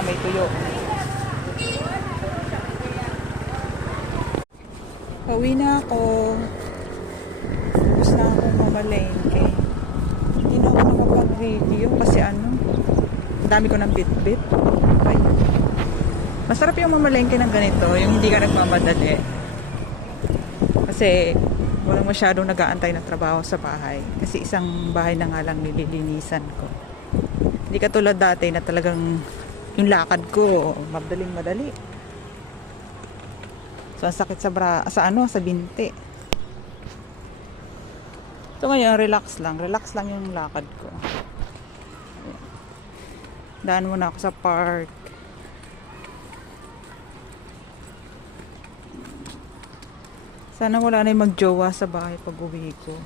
May tuyo. Pauwi na ako. Tapos na ako mamalengke. Hindi na ako nakapag-video kasi ang dami ko ng bit-bit. Okay. Masarap yung mamalengke ng ganito, yung hindi ka nagmamadali. Kasi walang masyadong nag-aantay na trabaho sa bahay. Kasi isang bahay na nga lang nililinisan ko. Hindi katulad dati na talagang yung lakad ko madaling madali. So ang sakit sa binti. So ngayon relax lang yung lakad ko. Daan muna ako sa park. Sana wala na yung magjowa sa bahay pag uwi ko.